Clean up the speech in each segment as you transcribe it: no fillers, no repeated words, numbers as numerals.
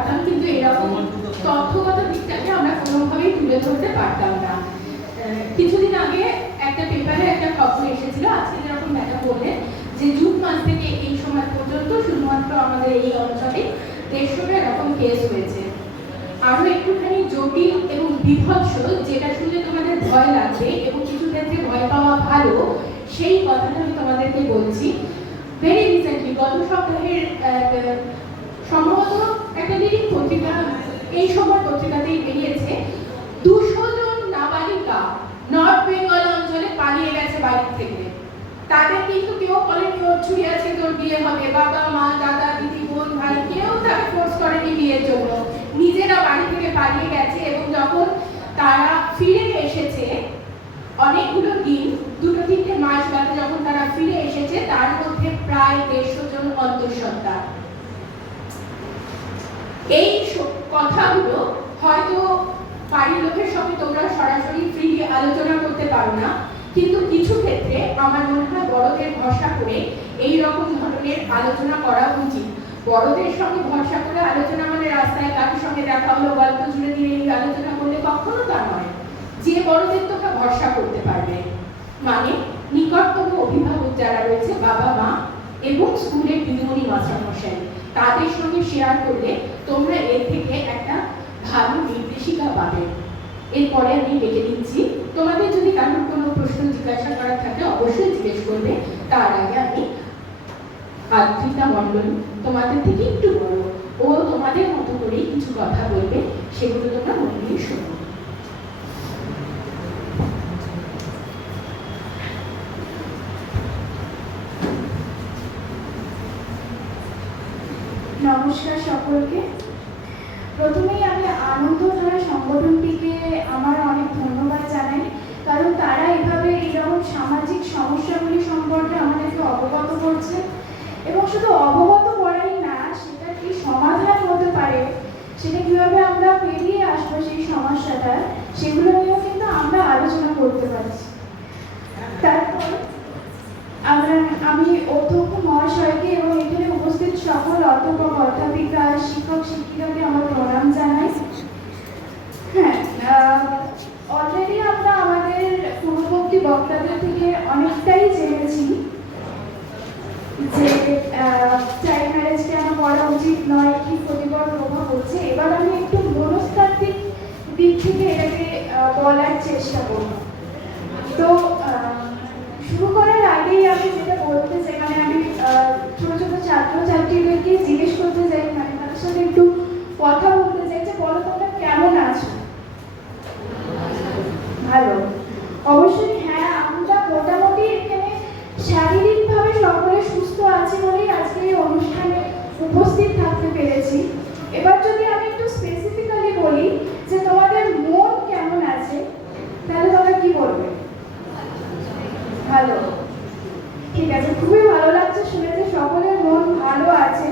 পারতাম, কিন্তু এরকম তথ্যগত দিকটাকে আমরা কোনোভাবেই তুলে ধরতে পারতাম না। কিছুদিন আগে একটা পেপারে একটা খবর এসেছিল, আজকে যেরকম দেখা বললেন যে জুন মাস থেকে এই সময় পর্যন্ত শুধুমাত্র আমাদের এই অঞ্চলে 150 এরকম কেস হয়েছে। আরো একটুখানি জটিল এবং বিভৎস, যেটা শুনলে তোমাদের ভয় লাগবে এবং কিছু ক্ষেত্রে ভয় পাওয়া ভালো, সেই কথাটা আমি তোমাদেরকে বলছি। ভেরি রিসেন্টলি গত সপ্তাহের সম্ভবত একটা লিডিং পত্রিকা, এই সময় পত্রিকাতেই বেরিয়েছে, 200 জন নাবালিকা নর্থ বেঙ্গল অঞ্চলে পালিয়ে গেছে বাড়ি থেকে। তাদের কিন্তু কেউ বলেনি ওর ছুরি আছে তোর বিয়ে হবে, বাবা মা দাদা দিদি বোন ভাই কেউ তাকে ফোর্স করেনি বিয়ের জন্য, নিজেরা বাড়ি থেকে পালিয়ে গেছে। এবং যখন তারা ফিরে এসেছে, অনেকগুলো দিন 2-3 মাস বাদে যখন তারা ফিরে এসেছে, তার মধ্যে প্রায় 150 জন অন্তঃসত্ত্বা। এই কথাগুলো হয়তো বাড়ির লোকের সঙ্গে তোমরা সরাসরি ফ্রিলি আলোচনা করতে পারো না, কিন্তু কিছু ক্ষেত্রে আমার মনে হয় বড়দের ভরসা করে এই রকম ধরনের আলোচনা করা উচিত। বড়দের সঙ্গে ভরসা করে আলোচনা মানে রাস্তায় কারোর সঙ্গে দেখা হলো গল্প জুড়ে দিয়ে এই আলোচনা করলে কখনো তা নয়। যে বড়দের তোমরা ভরসা করতে পারবে, মানে নিকটতম অভিভাবক যারা রয়েছে, বাবা মা এবং স্কুলের দিদিমণি মাস্টারমশাই, তাদের সঙ্গে শেয়ার করলে তোমরা এর থেকে একটা ভালো নির্দেশিকা পাবে। এরপরে আমি ডেকে দিচ্ছি, তোমাদের যদি কারোর কোনো প্রশ্ন জিজ্ঞাসা করার থাকে অবশ্যই জিজ্ঞেস করবে। তার আগে আমি আদ্রিতা মণ্ডল, তোমাদের থেকে একটু বড়, ও তোমাদের মতো করেই কিছু কথা বলবে, সেগুলো তোমরা মন দিয়ে শোনো। নমস্কার সকলকে। প্রথমেই আমি আনন্দধারা সংগঠনটিকে আমার অনেক ধন্যবাদ জানাই, কারণ তারা এভাবে এইরকম সামাজিক সমস্যাগুলি সম্পর্কে আমাদেরকে অবগত করছে, এবং শুধু অবগত করাই না, সেটা কি সমাধান হতে পারে, সেটা কিভাবে আমরা পেরিয়ে আসবো সেই সমস্যাটা, সেগুলো নিয়েও কিন্তু আমরা আলোচনা করতে পারছি। তারপর আমি অধ্যক্ষ মহাশয়কে এবং এখানে উপস্থিত সকল অধ্যাপক অধ্যাপিকা শিক্ষক শিক্ষিকাকে আমার প্রণাম জানাই। হ্যাঁ, অলরেডি আমরা আমাদের পূর্ববর্তী বক্তাদের থেকে অনেকটাই জেনেছি যে চাইল্ড ম্যারেজ কেন করা উচিত নয়, কি ক্ষতিকর প্রভাব হচ্ছে। এবার আমি একটু মনস্তাত্ত্বিক দিক থেকে এটাকে বলার চেষ্টা করব। তো শুরু করার আগেই আমি যেটা বলতে চাই, মানে আমি ছোট ছোট ছাত্রছাত্রীদেরকে জিজ্ঞেস করতে চাই, মানে তাদের সাথে একটু কথা বলতে চাই যে বলো তোমরা কেমন আছো? ভালো? অবশ্যই হ্যাঁ, আমরা মোটামুটি এখানে শারীরিকভাবে সকলে সুস্থ আছি বলেই আজকে এই অনুষ্ঠানে উপস্থিত থাকতে পেরেছি। এবার যদি আমি একটু স্পেসিফিক্যালি বলি যে তোমাদের মন কেমন আছে, তাহলে তোমরা কি বলবে? ভালো। ঠিক আছে, খুবই ভালো লাগছে শুনে যে সকলের মন ভালো আছে।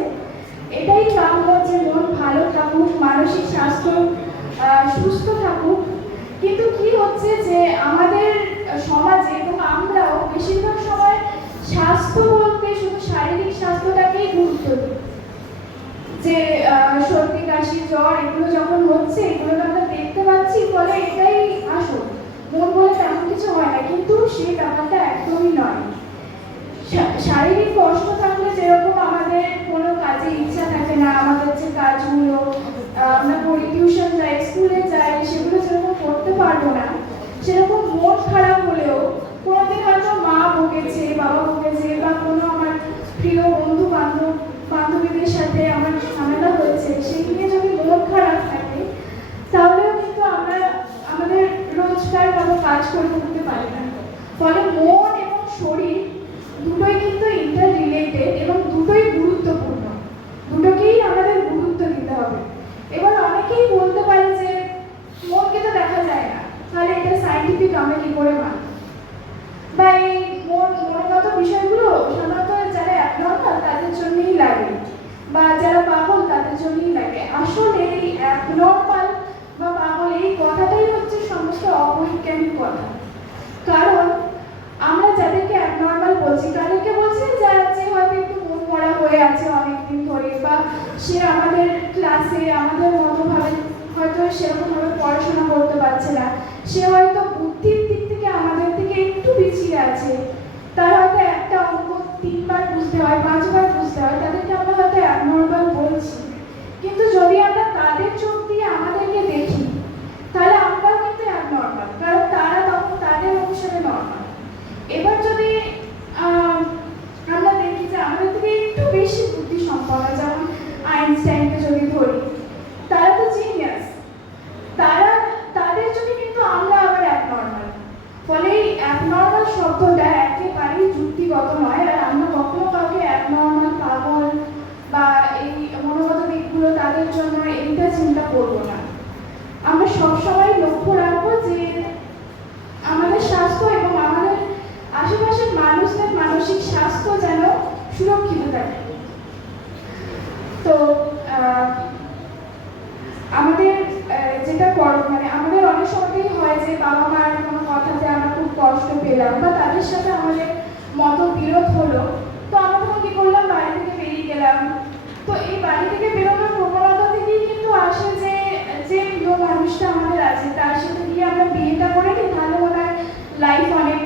এটাই কাম্য যে মন ভালো থাকুক, মানসিক স্বাস্থ্য সুস্থ থাকুক। কিন্তু কি হচ্ছে যে আমাদের সমাজে এবং আমরাও বেশিরভাগ সময় স্বাস্থ্য বলতে শুধু শারীরিক স্বাস্থ্যটাকেই গুরুত্ব দিই, যে সর্দি কাশি জ্বর এগুলো যখন হচ্ছে এগুলো আমরা দেখতে পাচ্ছি, ফলে এটাই আসল, মন বলে তেমন কিছু হয় না, কিন্তু সেই ব্যাপারটা একদমই নয়। শারীরিক কষ্ট থাকলে যেরকম আমাদের কোনো কাজে ইচ্ছা থাকে না, আমাদের যে কাজগুলো আমরা পড়ি, টিউশন যাই, স্কুলে যাই, সেগুলো যেরকম করতে পারবো না, সেরকম মন খারাপ হলেও কোনোদিন হয়তো মা বকেছে, বাবা বকেছে, বা কোনো আমার প্রিয় বন্ধু বান্ধবীদের সাথে আমার ঝামেলা হয়েছে, সেই নিয়ে যদি মন খারাপ থাকে, তাহলেও কিন্তু আমরা আমাদের রোজকার কোনো কাজ করে উঠতে পারি না। ফলে মন এবং শরীর দুটোই কিন্তু ইন্টার রিলেটেড এবং দুটোই গুরুত্বপূর্ণ, দুটোকেই আমাদের গুরুত্ব দিতে হবে। এবার অনেকেই বলতে পারে যে মনকে তো দেখা যায় না, তাহলে এটা সায়েন্টিফিক আমরা কি করে মানব, বা এই মনগত বিষয়গুলো সাধারণত যারা অ্যাবনর্মাল তাদের জন্যই লাগে, বা যারা পাগল তাদের জন্যই লাগে। আসলে এই অ্যাবনর্মাল বা পাগল এই কথাটাই হচ্ছে সমস্ত অবৈজ্ঞানিক কথা। কারণ আমরা যাদেরকে অ্যাবনর্মাল বলছি, তাদেরকে বলছি যে হয়তো একটু মন মরা হয়ে আছে অনেকদিন ধরে, বা সে আমাদের ক্লাস আছে আমাদের মতো ভাবে, হয়তো সেরকমভাবে পড়াশোনা করতে পারছে না, সে হয়তো বুদ্ধির দিক থেকে আমাদের থেকে একটু পিছিয়ে আছে, তার হয়তো একটা অঙ্ক 3 বার বুঝতে হয়, 5 বার বুঝতে হয়, তাদেরকে আমরা হয়তো অ্যাবনর্মাল বলছি। কিন্তু যদি আমরা তাদের চোখ দিয়ে আমাদেরকে দেখি, তাহলে আমরাও কিন্তু অ্যাবনর্মাল, কারণ তারা তখন তাদের অনুসারে নর্মাল। এবার যদি আমরা দেখি যে আমাদের থেকে একটু বেশি বুদ্ধি সম্পন্ন, যেমন আইনস্টাইনকে যদি ধরি, তারা তো জিনিয়াস, তাদের চোখে কিন্তু আমরা আবার অ্যাবনর্মাল। ফলে এই অ্যাবনর্মাল শব্দটা একেবারেই যুক্তিগত নয়, আর আমরা কখনো কাউকে অ্যাবনর্মাল, পাগল বা এই মনোগত দিকগুলো তাদের জন্য এইটা চিন্তা করবো না। আমরা সবসময় লক্ষ্য রাখবো যে আমাদের স্বাস্থ্য এবং আমাদের আশেপাশের মানুষদের মানসিক স্বাস্থ্য যেন সুরক্ষিত থাকে। তো আমাদের যেটা মানে আমাদের অনেক সময়ই হয় যে বাবা মার কোনো কথাতে আমরা খুব কষ্ট পেলাম বা তাদের সাথে আমাদের মতবিরোধ হলো, তো আমরা তখন কি করলাম, বাড়ি থেকে বেরিয়ে গেলাম। তো এই বাড়ি থেকে বেরোনোর প্রবণতা থেকেই কিন্তু আসে যে যে প্রিয় মানুষটা আমাদের আছে তার সাথে গিয়ে আমরা বিয়েটা করে নিই, তাহলে ওনার লাইফ অনেক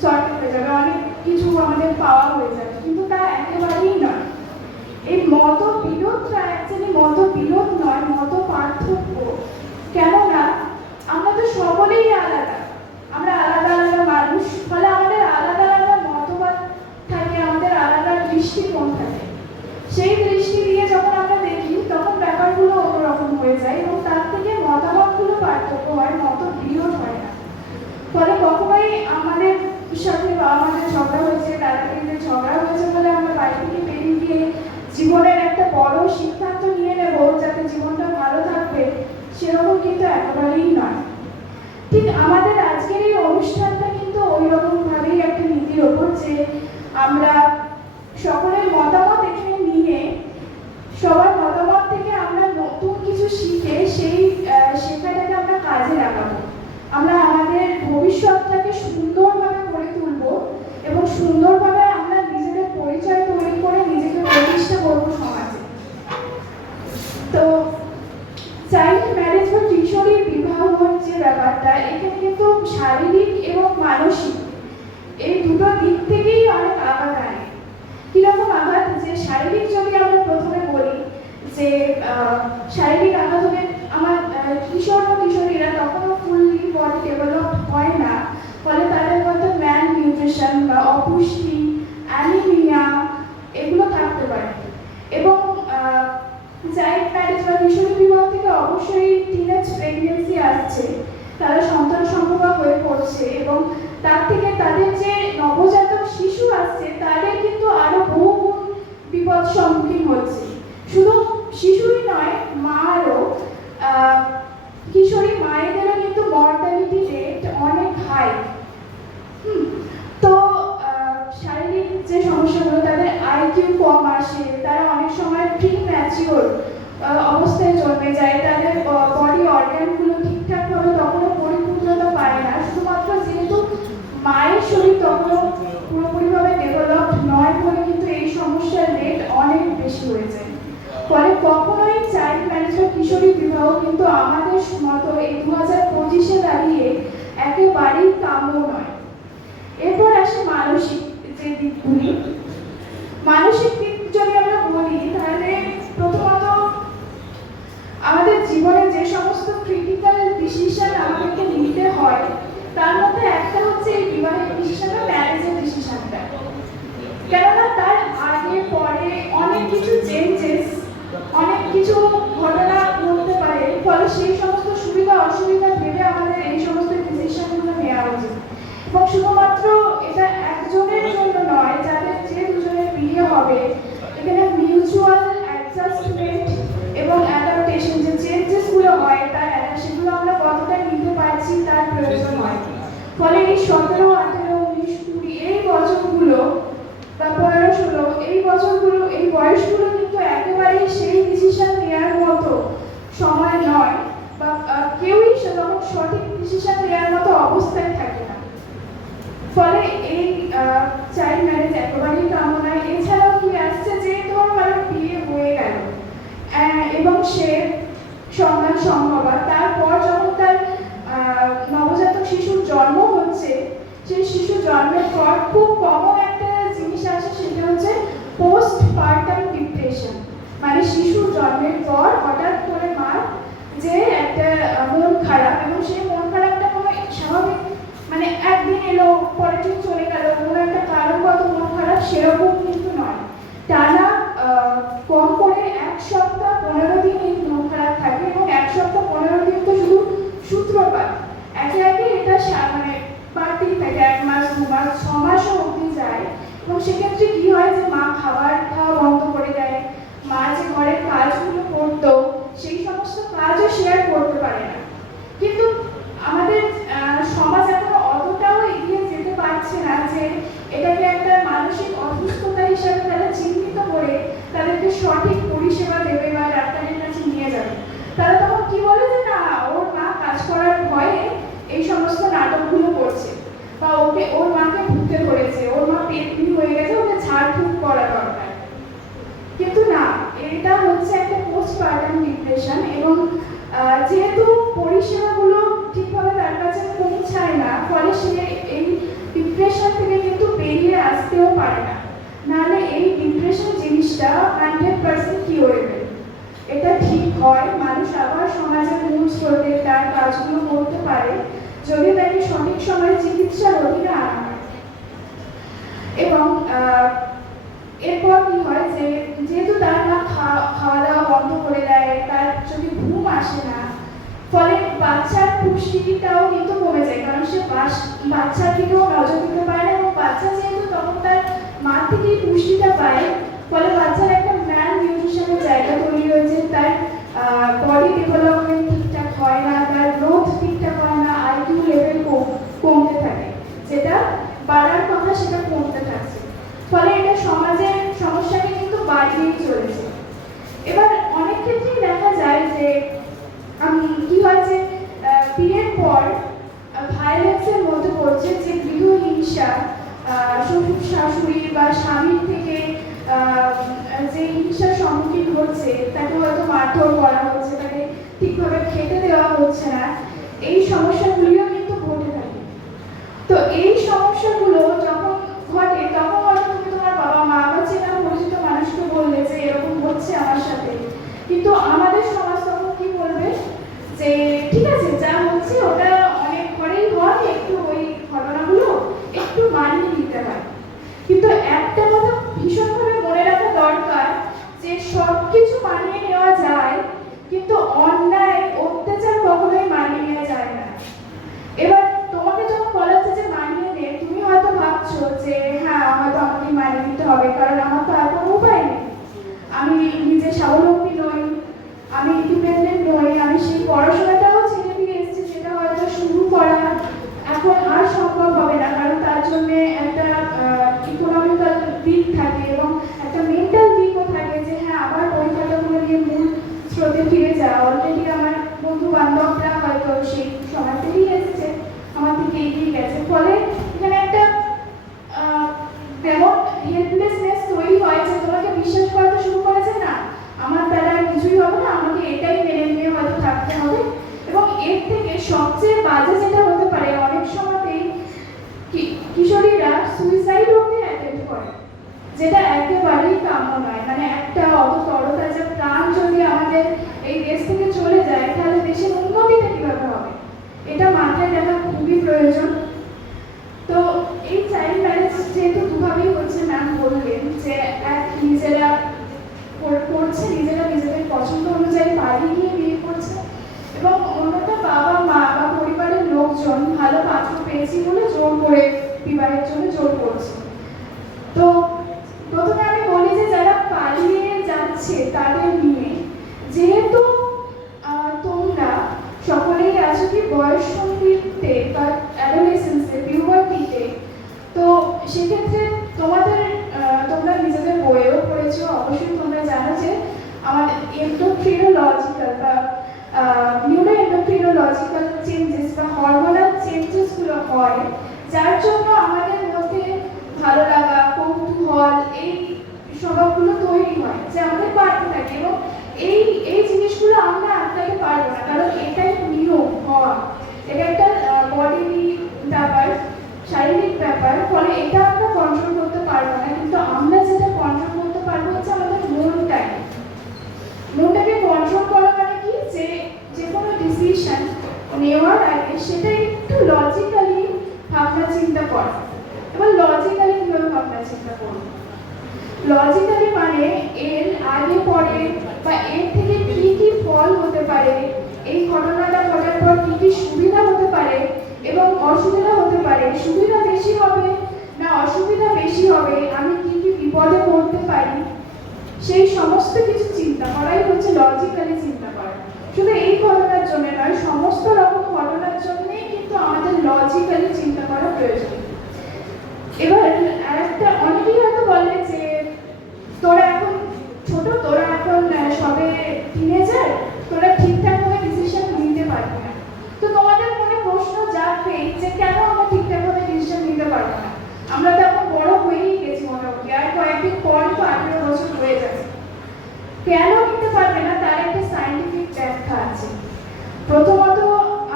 শর্ট হয়ে যাবে, অনেক কিছু আমাদের পাওয়া হয়ে যাবে। কিন্তু তা একেবারেই নয়। এই মতবিরোধটা অ্যাকচুয়ালি মতবিরোধ নয়, মত পার্থক্য। কেননা আমরা তো সকলেই আলাদা, আমরা আলাদা আলাদা মানুষ, ফলে আমাদের আলাদা আলাদা মতবাদ থাকে, আমাদের আলাদা দৃষ্টিকোণ থাকে। সেই দৃষ্টি দিয়ে যখন আমরা দেখি তখন ব্যাপারগুলো অন্যরকম হয়ে যায় এবং তার থেকে মতামতগুলো পার্থক্য হয়, মতবিরোধ হয় না। ফলে কখনোই আমাদের সাথে বা আমাদের ঝগড়া হয়েছে, তাড়াতাড়িতে ঝগড়া হয়েছে বলে আমরা বাড়ি থেকে বেরিয়ে গিয়ে জীবনের একটা বড় সিদ্ধান্ত নিয়ে নেব যাতে জীবনটা ভালো থাকবে, সেরকম কিন্তু একেবারেই নয়। ঠিক আমাদের আজকের এই অনুষ্ঠানটা কিন্তু ওই রকম ভাবেই একটা নীতির ওপর, যে আমরা সকলের মতামত এখানে নিয়ে সবার মতামত থেকে আমরা নতুন কিছু শিখে সেই শেখাটাকে আমরা কাজে লাগাবো। আমরা আমাদের ভবিষ্যৎটাকে সুন্দরভাবে গড়ে তুলব এবং সুন্দরভাবে আমরা নিজেদের পরিচয় তৈরি করে নিজেকে প্রতিষ্ঠা করবো সমাজে। তো চাইল্ড ম্যারেজ বা কিশোরী বিবাহর যে ব্যাপারটা, এখানে কিন্তু শারীরিক এবং মানসিক এই দুটো দিক থেকেই অনেক আঘাত আনে। কিরকম আঘাত, যে শারীরিক যদি আমরা প্রথমে বলি যে শারীরিক আঘাত হলে আমার কিশোর বা কিশোরীরা তখনও ফুললি বডি ডেভেলপ হয় না, ফলে তাদের মধ্যে ম্যাল নিউট্রিশন বা অপুষ্টি, অ্যানিমিয়া এগুলো থাকতে পারে। এবং চাইল্ড ম্যারেজ বা কিশোরী বিবাহ থেকে অবশ্যই টিনেজ প্রেগনেন্সি আসছে, তারা সন্তান সম্ভবা হয়ে পড়ছে এবং তার থেকে তাদের যে নবজাতক শিশু আসছে তাদের কিন্তু আরো বহুগুণ বিপদ সম্মুখীন হচ্ছে। শুধু শিশুই নয়, মারও, কিশোরী মায়েদেরও কিন্তু মর্টালিটি রেট অনেক হাই। তো শারীরিক যে সমস্যাগুলো, তাদের আইকিউ কম আসে, তারা অনেক সময় প্রি ম্যাচিওর অবস্থায় জন্মে যায়, তাদের বডি অর্গানগুলো ঠিকঠাকভাবে তখনও পরিপূর্ণতা পায় না, শুধুমাত্র যেহেতু মায়ের শরীর তখনও পুরোপুরিভাবে ডেভেলপড নয় বলে কিন্তু এই সমস্যার রেট অনেক বেশি হয়ে যায়। ফলে কখনোই চাইল্ড ম্যারেজ বা কিশোরী বিবাহ কিন্তু আমাদের মতো এই 2025-এ দাঁড়িয়ে একেবারেই কাম্য নয়। এরপর আসে মানসিক যে দিকগুলি। মানসিক দিক যদি আমরা বলি, তাহলে প্রথমত আমাদের জীবনে যে সমস্ত ক্রিটিক্যাল ডিসিশন আমাদেরকে নিতে হয়, তার মধ্যে একটা হচ্ছে এই বিবাহের ডিসিশন বা ম্যারেজের ডিসিশনটা। কেননা তার আগে পরে অনেক কিছু চেঞ্জেস, অনেক কিছু ঘটনা ঘটতে পারে, ফলে সেই সমস্ত সুবিধা অসুবিধা ভেবে আমাদের এই সমস্ত ডিসিশনগুলো নেওয়া উচিত। এবং শুধুমাত্র এটা একজনের জন্য নয়, যাদের যে দুজনের বিয়ে হবে, এখানে মিউচুয়াল অ্যাডজাস্টমেন্ট এবং অ্যাডাপ্টেশন যে চেঞ্জেসগুলো হয় সেগুলো আমরা কতটা নিতে পারছি তার প্রয়োজন হয়। ফলে এই 17, 18, 19, 20 এই বছরগুলো বা 15, 16 এই বছরগুলো, এই বয়সগুলো কিন্তু একেবারেই সেই ডিসিশন নেওয়ার মতো সময় নয়, বা কেউই তখন সঠিক ডিসিশন নেওয়ার মতো অবস্থায় থাকে না। ফলে এই চাইল্ড ম্যারেজ একেবারেই কাম্য নয়। এছাড়াও কি আসছে, যে ধরো বিয়ে হয়ে গেল এবং সে সন্তান সম্ভবা। তারপর যখন তার নবজাতক শিশুর জন্ম হচ্ছে, সেই শিশু জন্মের পর খুব কমন একটা জিনিস আসে, সেটা হচ্ছে পোস্ট পার্টাম ডিপ্রেশন। মানে শিশু জন্মের পর হঠাৎ করে মার যে একটা মন খারাপ, এবং সেই মন খারাপটা কোনো স্বাভাবিক মানে একদিন এলো পরের দিন চলে গেল, কোনো একটা কারণগত মন খারাপ সেরকম কিন্তু নয়। টানা কম করে 1 সপ্তাহ 15 দিন এই মন খারাপ থাকে, এবং 1 সপ্তাহ 15 দিন তো শুধু সূত্রপাত, একে একে এটা মানে বাড়তেই থাকে, 1 মাস 2 মাস 6 মাসও অবধি যায়। এবং সেক্ষেত্রে কি হয় যে মা খাবার খাওয়া বন্ধ করে দেয়, মা যে ঘরের কাজগুলো করতো সেই সমস্ত কাজও শেয়ার করতে পারে না। কিন্তু আমাদের সমাজ এখনো অতটাও এগিয়ে যেতে পারছে না যে এটাকে একটা মানসিক অসুস্থতা হিসাবে তারা চিহ্নিত করে তাদেরকে সঠিক পরিষেবা দেবে বা ডাক্তারের কাছে নিয়ে যাবে। তারা তখন কি বলে যে না, ওর মা কাজ করার ভয়ে এই সমস্ত নাটকগুলো করছে, বা ওর মাকে ভুতে ধরেছে, ওর মা পেটনি হয়ে গেছে, ওকে ঝাড়ফুঁক করা দরকার। কিন্তু না, এটা হচ্ছে একটা পোস্টপার্টাম ডিপ্রেশন, এবং যেহেতু পরিষেবাগুলো ঠিকভাবে তার কাছে পৌঁছায় না, ফলে সে এই ডিপ্রেশন থেকে কিন্তু বেরিয়ে আসতেও পারে না। নাহলে এই ডিপ্রেশন জিনিসটা 100% কিউরেবল। এটা ঠিক হয়, মানুষ আবার সমাজের মূল স্রোতে তার কাজগুলো করতে পারে যদি তাকে সঠিক সময়ে চিকিৎসার অধীনে আনা হয়। এবং এরপর কি হয় যে যেহেতু তার মা খাওয়া দাওয়া বন্ধ করে দেয়, তার যদি ঘুম আসে না, ফলে বাচ্চার পুষ্টিটাও কিন্তু কমে যায়, কারণ সে বাচ্চার দিকেও নজর দিতে পারে না, এবং বাচ্চা যেহেতু তখন তার মা থেকেই পুষ্টিটা পায়, ফলে বাচ্চার একটা ম্যাল নিউট্রিশনের জায়গা তৈরি হয়েছে, তার বডি ডেভেলপমেন্ট ঠিকঠাক হয় না, তার গ্রোথ ঠিকঠাক হয় না, আইকিউ লেভেল কমতে থাকে, যেটা বাড়ার কথা সেটা কমতে থাকছে। ফলে এটা সমাজের সমস্যাকে কিন্তু বাড়িয়েই চলেছে। এবার অনেক ক্ষেত্রেই দেখা যায় যে কি হয় যে বিয়ের পর ভায়োলেন্সের মধ্যে পড়ছে, যে গৃহহিংসা, শ্বশুর শাশুড়ি বা স্বামীর থেকে যে হিংসার সম্মুখীন হচ্ছে, তাকে হয়তো মারধর করা হচ্ছে, তাকে ঠিকভাবে খেতে দেওয়া হচ্ছে না, এই সমস্যাগুলিও কিন্তু ঘটে থাকে। তো এই সমস্যাগুলো যখন ঘটে তখন হয়তো তুমি তোমার বাবা মা বা চেনা পরিচিত মানুষকে বললে যে এরকম হচ্ছে আমার সাথে, কিন্তু আমাদের সমাজ তখন কি বলবে যে ঠিক আছে, যা হচ্ছে ওটা অনেক ঘরেই হয়, একটু ওই ঘটনাগুলো একটু মানিয়ে নিতে হয়। কিন্তু একটা কথা ভীষণভাবে মনে রাখা দরকার যে সবকিছু মানিয়ে নেওয়া যায়, কিন্তু অন্যায় অত্যাচার কখনোই মানিয়ে নেওয়া যায় না। এবার তোমাকে যখন বলা হচ্ছে যে মানিয়ে নে, তুমি হয়তো ভাবছো যে হ্যাঁ হয়তো আমাকে মানিয়ে নিতে হবে, কারণ আমার তো আর কোনো উপায় নেই, আমি নিজে স্বাবলম্বী নই, আমি ইন্ডিপেন্ডেন্ট নই, আমি সেই পড়াশোনাটাও ছেড়ে দিয়ে এসেছি, যেটা হয়তো শুরু করা এখন আর সম্ভব হবে না, কারণ তার জন্য একটা ইকোনমিক্যাল দিক থাকে এবং একটা মেন্টাল দিকও থাকে যে হ্যাঁ আবার পরিকাঠামো নিয়ে মূল স্রোতে ফিরে যাওয়া। অলরেডি আমার বন্ধু বান্ধবরা হয়তো সেই সময় পেরিয়ে এসেছে, আমার থেকে এগিয়ে গেছে, ফলে এখানে একটা তেমন হেল্পলেসনেস তৈরি হয় যে তোমাকে বিশ্বাস করতে শুরু করেছে না আমার দ্বারা কিছুই হবে না, আমাকে এটাই মেনে নিয়ে হয়তো থাকতে হবে। এবং এর থেকে সবচেয়ে বাজে যেটা হতে পারে, অনেক সময়তেই কিশোরীরা সুইসাইড অবধি অ্যাটেম্প্ট করে, যেটা একেবারেই কাম্য নয়। মানে একটা অত তরতাজা প্রাণ যদি আমাদের এই দেশ থেকে চলে যায়, তাহলে দেশের উন্নতিটা কিভাবে হবে, এটা মাথায় রাখা খুবই প্রয়োজন। তো এই চাইল্ড ম্যারেজ যেহেতু দুভাবেই হচ্ছে, ম্যাম বললেন যে এক নিজেরা করছে, নিজেরা নিজেদের পছন্দ অনুযায়ী বাড়ি গিয়ে বিয়ে করছে, এবং অন্যটা বাবা মা বা পরিবারের লোকজন ভালো পাত্র পেয়েছি বলে জোর করে বিবাহের জন্য জোর করছে। তো প্রথমে আমি বলি যে যারা পালিয়ে যাচ্ছে তাদের নিয়ে, যেহেতু তোমরা সকলেই আছো কি বয়ঃসন্ধিতে বা অ্যাডোলেসেন্সে, পিউবার্টিতে, তো সেক্ষেত্রে তোমরা নিজেদের বইয়েও পড়েছো, অবশ্যই তোমরা জানো যে আমাদের এন্ডোক্রিনোলজিক্যাল বা নিউরো এন্ডোক্রিনোলজিক্যাল চেঞ্জেস বা হরমোনাল চেঞ্জেসগুলো হয়, যার জন্য আমাদের মধ্যে ভালো লাগা, কৌতূহল, এই স্বভাবগুলো তৈরি হয়, যে আমাদের বাড়তে থাকে। এবং এই এটা একটা বডি ব্যাপার, শারীরিক ব্যাপার, ফলে এটা আমরা কন্ট্রোল করতে পারবো না। কিন্তু আমরা যেটা কন্ট্রোল করতে পারবো হচ্ছে আমাদের মনটাকে। মনটাকে কন্ট্রোল করা মানে কি, যে যে কোনো ডিসিশন নেওয়ার আগে সেটা একটু লজিক্যালি ভাবনা চিন্তা করা। এবার লজিক্যালি কিভাবে ভাবনা চিন্তা করবো? লজিক্যালি মানে এর আগে পরে বা এর থেকে কি কি ফল হতে পারে, এই ঘটনাটা ঘটার পর কি কি সুবিধা হতে পারে এবং অসুবিধা হতে পারে, সুবিধা বেশি হবে না অসুবিধা বেশি হবে, আমি কি কি বিপদে পড়তে পারি, সেই সমস্ত কিছু চিন্তা করাই হচ্ছে লজিক্যালি চিন্তা করা। শুধু এই ঘটনার জন্য নয়, সমস্ত রকম ঘটনার জন্যই কিন্তু আমাদের লজিক্যালি চিন্তা করা প্রয়োজন। এবার আরেকটা, অনেকেই হয়তো বলে যে তোরা এখন ছোট, তোরা এখন সবে টিনেজার, তোরা ঠিকঠাক ভাবে ডিসিশন নিতে পারবি না। তো তোমাদের মনে প্রশ্ন জাগবে যে কেন আমরা ঠিকঠাক ভাবে ডিসিশন নিতে পারবো না? আমরা তো এখন বড় হয়েই গেছি মোটামুটি, আর কয়েকদিন পর তো 18 বছর হয়ে যাচ্ছে। কেন নিতে পারবে না তার একটা সায়েন্টিফিক ব্যাখ্যা আছে। প্রথমত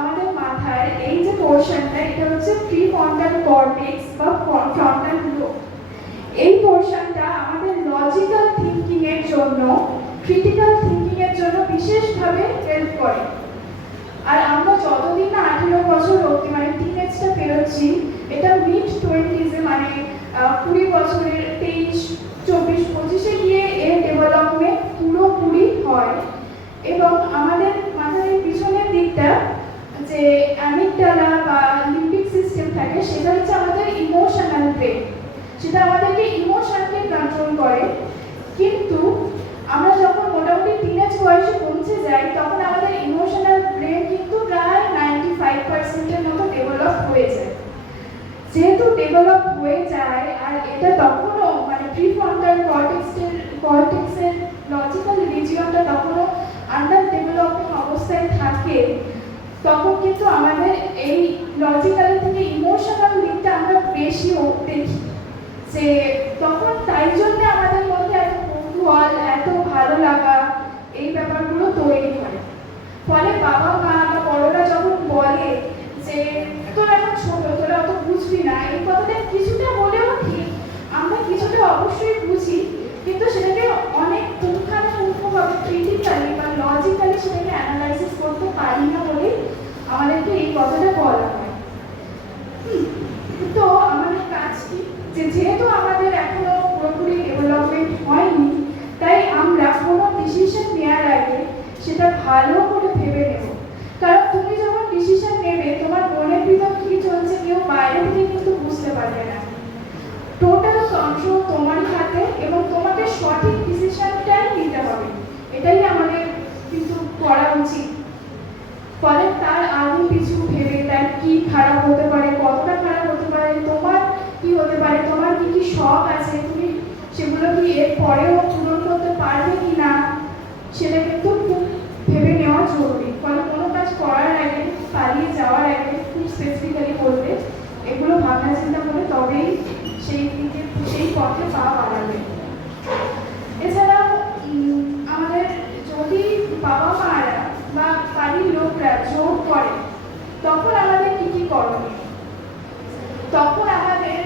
আমাদের মাথার এই যে পোর্শনটা, এটা হচ্ছে প্রিফ্রন্টাল কর্টেক্স বা ফ্রন্টাল লোব। এই পোর্শনটা আমাদের লজিক্যাল থিংকিং এর জন্য, ক্রিটিক্যাল থিংকিং এর জন্য বিশেষভাবে হেল্প করে। আর আমরা যতদিন না 18 বছর অবধি মানে টিনেজটা পেরোচ্ছি, এটা মিড 20s মানে 20 বছরের 23, 24, 25-এ গিয়ে এর ডেভেলপমেন্ট পুরোপুরি হয়। এবং আমাদের মাথার এই পিছনের দিকটা যে অ্যামিগডালা বা লিম্বিক সিস্টেম থাকে, সেটা হচ্ছে আমাদের ইমোশনাল ব্রেন, সেটা আমাদেরকে ইমোশনকে কন্ট্রোল করে। কিন্তু আমরা যখন মোটামুটি টিনেজ বয়সে পৌঁছে যাই, তখন আমাদের ইমোশনাল ব্রেন কিন্তু প্রায় 95% মতো ডেভেলপ হয়ে যায়। যেহেতু ডেভেলপ হয়ে যায় আর এটা তখনও মানে প্রিফ্রন্টাল কর্টেক্সের লজিক্যাল রিজিয়নটা তখনও আন্ডার ডেভেলপিং অবস্থায় থাকে, তখন কিন্তু আমাদের এই লজিক্যাল থেকে ইমোশনাল দিকটা আমরা বেশি দেখি। যে তখন তাই জন্য আমাদের মধ্যে এত কৌতূহল, এত ভালো লাগা, এই ব্যাপারগুলো তৈরি হয়। ফলে বাবা মা বা বড়রা যখন বলে যে তোর এখন ছোট, তোরা অত বুঝবি না, এই কথাটা কিছুটা হলেও ঠিক, আমরা কিছুটা অবশ্যই বুঝি, কিন্তু সেটাকে অনেক পুঙ্খানুপুঙ্খভাবে ক্রিটিক্যালি বা লজিক্যালি সেটাকে অ্যানালাইসিস করতে পারি না বলেই আমাদেরকে এই কথাটা বলা হয়। তো আমাদের কাজ কি, যে যেহেতু আমাদের এখনো পুরোপুরি ডেভেলপমেন্ট হয়নি, তাই আমরা কোনো ডিসিশন নেওয়ার আগে সেটা ভালো করে ভেবে নেব। কারণ তুমি যখন ডিসিশন নেবে, তোমার মনের ভিতর কি চলছে কেউ বাইরে থেকে কিন্তু বুঝতে পারবে না। টোটাল কন্ট্রোল তোমার হাতে এবং তোমাকে সঠিক ডিসিশনটাই নিতে হবে, এটাই আমাদের কিন্তু করা উচিত। ফলে তার আগে পিছু ভেবে তার কি খারাপ হতে পারে, কতটা খারাপ হতে পারে, তোমার কি হতে পারে, তোমার কি কি শখ আছে, তুমি সেগুলো কি এর পরেও পূরণ করতে পারবে কি না, সেটা কিন্তু খুব ভেবে নেওয়া জরুরি। ফলে কোনো কাজ করার আগে, পালিয়ে যাওয়ার আগে খুব স্পেসিফিক্যালি করবে, এগুলো ভাবনা চিন্তা করে তবেই সেই পথে পা বাড়াবে। এছাড়াও আমাদের যদি বাবা মারা বা বাড়ির লোকরা জোর করে, তখন আমাদের কি কি করণীয়? তখন আমাদের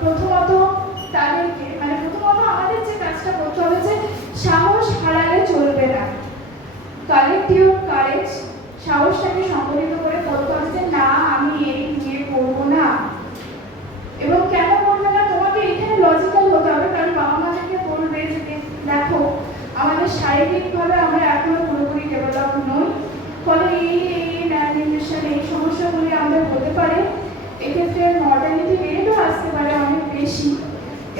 প্রথমত তাদেরকে মানে প্রথমত আমাদের যে কাজটা করতে হবে যে সাহস হারালে চলবে না। কালেক্টিভ কারেজ, সাহসটাকে সংগঠিত করে বলতে হবে যে না, আমি এই বিয়ে করবো না। এবং কেন করবে না, তোমাকে এখানে লজিক্যাল হতে হবে। কারণ বাবা মাদেরকে বলবে যে দেখো, আমাদের শারীরিকভাবে আমরা এখনো পুরোপুরি ডেভেলপ নই, ফলে এই ন্যানিউট্রিশন, এই সমস্যাগুলি আমাদের হতে পারে। এক্ষেত্রে মর্টালিটি রেটও আসতে পারে অনেক বেশি।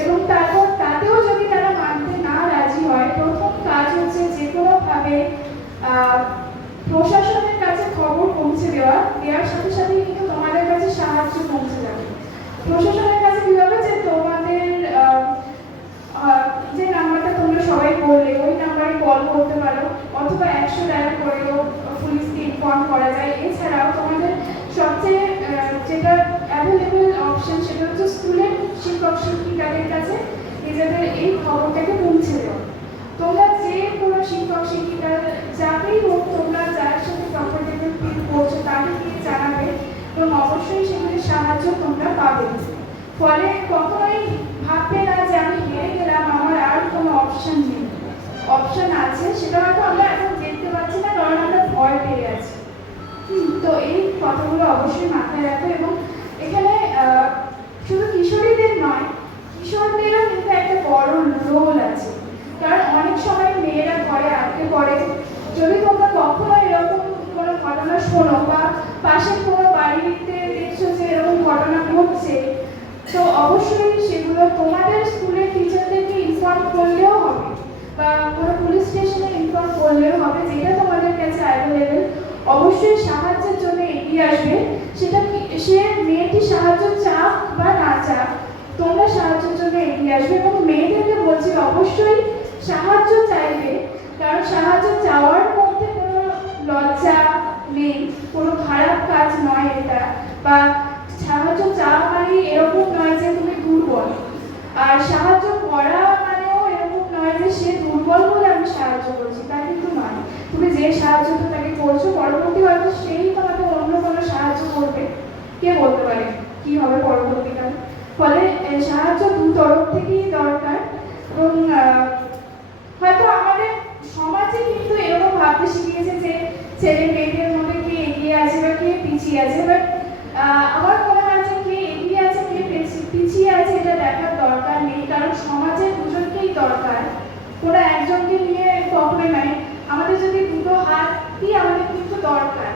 এবং তারপর তাতেও যদি তারা মানতে না রাজি হয়, প্রথম কাজ হচ্ছে যে কোনোভাবে প্রশাসনের কাছে খবর পৌঁছে দেওয়ার সাথে সাথে কিন্তু তোমাদের কাছে সাহায্য পৌঁছে যাবে। প্রশাসনের কাছে কীভাবে, যে তোমাদের যে নাম্বারটা তোমরা সবাই বললে ওই নাম্বারে কল করতে পারো, অথবা 100 ডায়াল করেও পুলিশকে ইনফর্ম করা যায়। এছাড়াও তোমাদের সবচেয়ে যেটা অ্যাভেলেবল অপশন, সেটা হচ্ছে স্কুলের শিক্ষক শিক্ষিকাদের কাছে নিজেদের এই খবরটাকে পৌঁছে দেওয়া। তোমরা যে কোনো শিক্ষক শিক্ষিকা যাকেই হোক, তোমরা যার সাথে কমফোর্টেবল ফিল করছো তাকে গিয়ে জানাতে ফলে কখনোই ভাববে না যে আমি হেরে গেলাম, আমার আর কোনো অপশন নেই। অপশন আছে, সেটা হয়তো আমরা এখন দেখতে পাচ্ছি না কারণ আমরা ভয় পেয়ে আছি। তো এই কথাগুলো অবশ্যই মাথায় রাখো। এবং এখানে শুধু কিশোরীদের নয়, কিশোরদেরও কিন্তু একটা বড় রোল আছে। কারণ অনেক সময় মেয়েরা ঘরে আটকে পড়ে। যদি তোমরা কখনো এরকম কোনো ঘটনা শোনো বা পাশের কোনো বাড়িতে দেখছো যে এরকম ঘটনা ঘটছে, তো অবশ্যই সেগুলো তোমাদের স্কুলের টিচারদেরকে ইনফর্ম করলেও হবে বা কোনো পুলিশ স্টেশনে ইনফর্ম করলেও হবে, যেটা তোমাদের কাছে অ্যাভেলেবেল। অবশ্যই সাহায্যের জন্য এগিয়ে আসবে। সেটা সে মেয়েটি সাহায্য চাক বা না চাক, তোমরা সাহায্যের জন্য এগিয়ে আসবে। এবং মেয়েদেরকে বলছি অবশ্যই সাহায্য চাইবে, কারণ সাহায্য চাওয়ার মধ্যে কোনো লজ্জা নেই, কোনো খারাপ কাজ নয় এটা। বা সাহায্য চাওয়া মানে এরকম নয় যে তুমি দুর্বল, আর সাহায্য করা মানেও এরকম নয় যে সে দুর্বল বলে আমি সাহায্য করছি, তা কিন্তু নয়। তুমি যে সাহায্যটা তাকে করছো, পরবর্তী হয়তো সেই তোমাকে অন্য কোনো সাহায্য করবে, কে বলতে পারে কি হবে পরবর্তীকালে। ফলে সাহায্য দু তরফ থেকেই দরকার। এবং হয়তো আমাদের সমাজে কিন্তু এরকম ভাবতে শিখিয়েছে যে ছেলে মেয়েদের মধ্যে কে এগিয়ে আছে বা কে পিছিয়ে আছে। বাট আমার মনে হয় যে কে এগিয়ে আছে কে পিছিয়ে আছে এটা দেখার দরকার নেই, কারণ সমাজের দুজনকেই দরকার, কোনো একজনকে নিয়ে কখনোই নয়। আমাদের যদি দুটো হাতই আমাদের কিন্তু দরকার,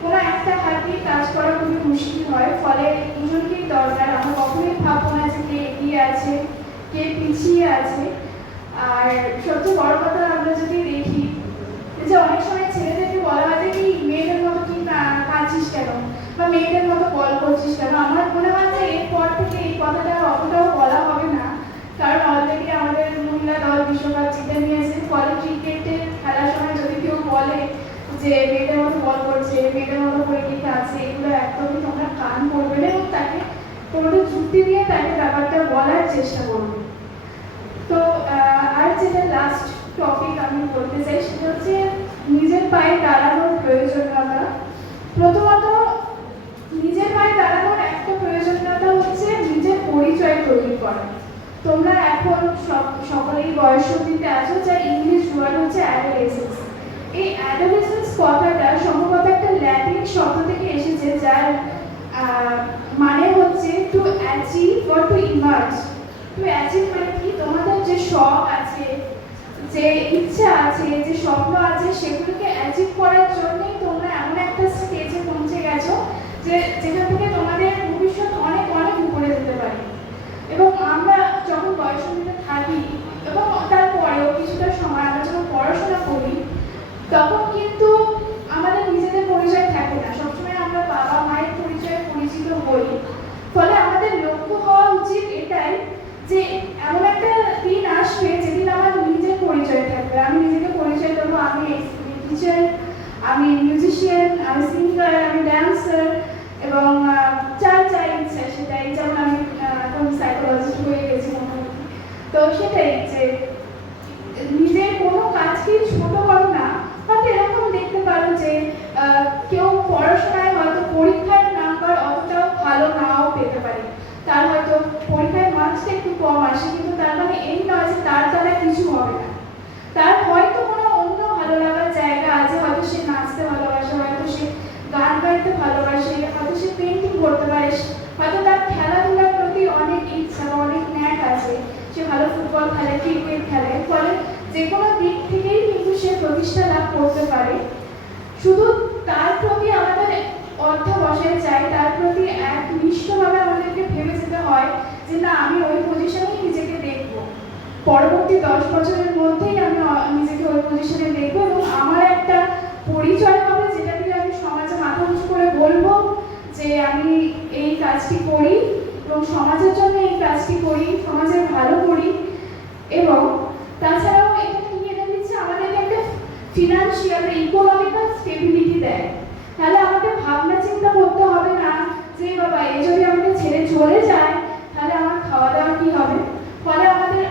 কোনো একটা হাতই কাজ করা খুবই মুশকিল হয়। ফলে দুজনকেই দরকার। আমরা কখনোই ভাববো না যে কে এগিয়ে আছে কে পিছিয়ে আছে। আর সবচেয়ে বড় কথা, আমরা যদি দেখি যে অনেক সময় ছেলেদেরকে বলা হয় যে কি মেয়েদের মতো কি কাঁদছিস কেন বা মেয়েদের মতো বল করছিস কেন। আমার মনে হয় যে এরপর থেকে এই কথাটা অতটাও বলা হবে না, কারণ অলরেডি আমাদের মহিলা দল বিশ্বকাপ জিতে নিয়েছে। ফলে ক্রিকেটের খেলার সময় যদি কেউ বলে যে মেয়েদের মতো বল করছে, মেয়েদের মতো করে কি আছে, এগুলো একদমই তোমরা কান করবে না এবং তাকে তোমাদের যুক্তি দিয়ে তাকে ব্যাপারটা বলার চেষ্টা করবে। তো আর যেটা লাস্ট টপিক আমি বলতে চাই সেটা হচ্ছে নিজের পায়ে দাঁড়ানোর প্রয়োজনীয়তা। প্রথমত নিজের পায়ে দাঁড়ানোর একটা প্রয়োজনীয়তা হচ্ছে নিজের পরিচয় তৈরি করা। তোমরা এখন সকলেই বয়ঃসন্ধিতে আছো, যার ইংলিশ ওয়ার্ড হচ্ছে অ্যাডোলেসেন্স। এই অ্যাডোলেসেন্স কথাটা সম্ভবত একটা ল্যাটিন শব্দ থেকে এসেছে, যার মানে হচ্ছে to achieve or to emerge. To achieve মানে কি, তোমাদের যে শখ আছে, যে ইচ্ছা আছে, যে স্বপ্ন আছে, সেগুলোকে অ্যাচিভ করার জন্যই তোমরা এমন একটা স্টেজে পৌঁছে গেছো যে যেখান থেকে তোমাদের ভবিষ্যৎ অনেক অনেক উপরে যেতে পারে। এবং আমরা যখন বয়ঃসন্ধিতে থাকি এবং তারপরেও কিছুটা সময় আমরা যখন পড়াশোনা করি, তখন কিন্তু আমাদের নিজেদের পরিচয় থাকে না। সবসময় আমরা বাবা মায়ের পরিচয়ে পরিচিত হই। ফলে আমাদের লক্ষ্য হওয়া উচিত এটাই যে এমন একটা দিন আসবে যেদিন আমার নিজের পরিচয় থাকবে। আমি নিজেকে পরিচয় দেবো, আমি টিচার, আমি মিউজিশিয়ান, আমি সিঙ্গার, আমি ড্যান্সার, এবং যার যা ইচ্ছা সেটাই। যেমন আমি এখন সাইকোলজিস্ট হয়ে গেছি মোটামুটি। তো সেটাই যে নিজের কোনো কাজকেই ছোট করো না। হয়তো এরকম দেখতে পারো যে কেউ পড়াশোনায় হয়তো পরীক্ষার নাম্বার অতটাও ভালো নাও পেতে পারে, তার হয়তো পরীক্ষায় মার্কসটা একটু কম আসে, কিন্তু তার মানে এই নয় যে তার দ্বারা কিছু হবে না। তার হয়তো কোনো অন্য ভালো লাগার জায়গা আছে, হয়তো সে নাচতে ভালোবাসে, হয়তো সে গান গাইতে ভালোবাসে, হয়তো সে পেন্টিং করতে পারে, হয়তো তার খেলাধুলার প্রতি অনেক ইচ্ছা বা অনেক ন্যাক আছে, সে ভালো ফুটবল খেলে, ক্রিকেট খেলে। ফলে যে কোনো দিক থেকেই কিন্তু সে প্রতিষ্ঠা লাভ করতে পারে। শুধু তার প্রতি আমাদের অধ্যবসায় চাই, তার প্রতি একনিষ্ঠভাবে আমাদেরকে ভেবে যেতে হয় যে না, আমি ওই পজিশনেই নিজেকে দেখবো, পরবর্তী 10 বছরের মধ্যেই আমি নিজেকে ওই পজিশনে দেখবো এবং আমার একটা পরিচয় হবে, যেটা দিয়ে আমি সমাজে মাথা উঁচু করে বলবো যে আমি এই কাজটি করি এবং সমাজের জন্য এই কাজটি করি, সমাজের ভালো করি। এবং তাছাড়াও এখানে কি এটা দিচ্ছে, আমাদেরকে একটা ফিনান্সিয়াল ইকোনমিক্যাল স্টেবিলিটি দেয়। তাহলে আমাকে ভাবনা চিন্তা করতে হবে না যে বাবা এ যদি আমাকে ছেড়ে চলে যায় তাহলে আমার খাওয়া দাওয়া কি হবে। ফলে আমাদের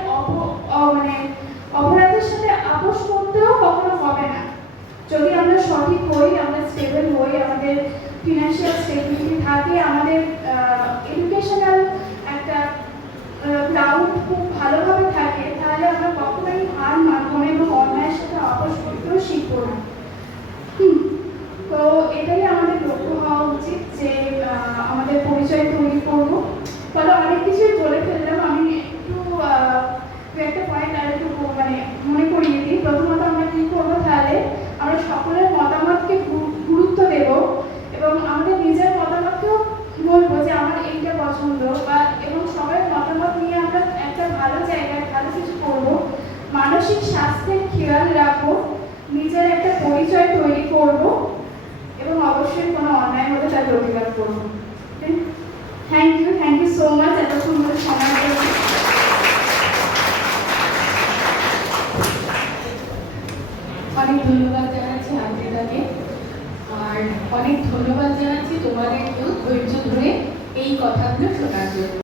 অপরাধের সাথে আপোষ করতেও কখনো হবে না। যদি আমরা সঠিক হই, আমরা স্টেবল হই, আমাদের ফিনান্সিয়াল স্টেবিলিটি থাকে, আমাদের এডুকেশনাল পরিচয় তৈরি করবো। ফলে অনেক কিছুই বলে ফেললাম, আমি একটু দু একটা পয়েন্ট আর একটু মানে মনে করিয়ে দিই। প্রথমত আমরা কি করবো, তাহলে আমরা সকলের মতামতকে গুরুত্ব দেব এবং আমাদের নিজের মতামতকেও বলবো যে আমার এইটা পছন্দ বা, এবং সবার মতামত নিয়ে আমরা একটা ভালো জায়গায় ভালো কিছু করবো। মানসিক স্বাস্থ্যের খেয়াল রাখবো, নিজের একটা পরিচয় তৈরি করব এবং অবশ্যই কোনো অন্যায় হলে তার প্রতিবাদ করবো। থ্যাংক ইউ সো মাচ এতক্ষণ ধরে সময় দেওয়ার জন্য। অনেক ধন্যবাদ জানাচ্ছি আন্টিদাকে, আর অনেক ধন্যবাদ জানাচ্ছি তোমাদেরকেও ধৈর্য ধরে এই কথাগুলো শোনার জন্য।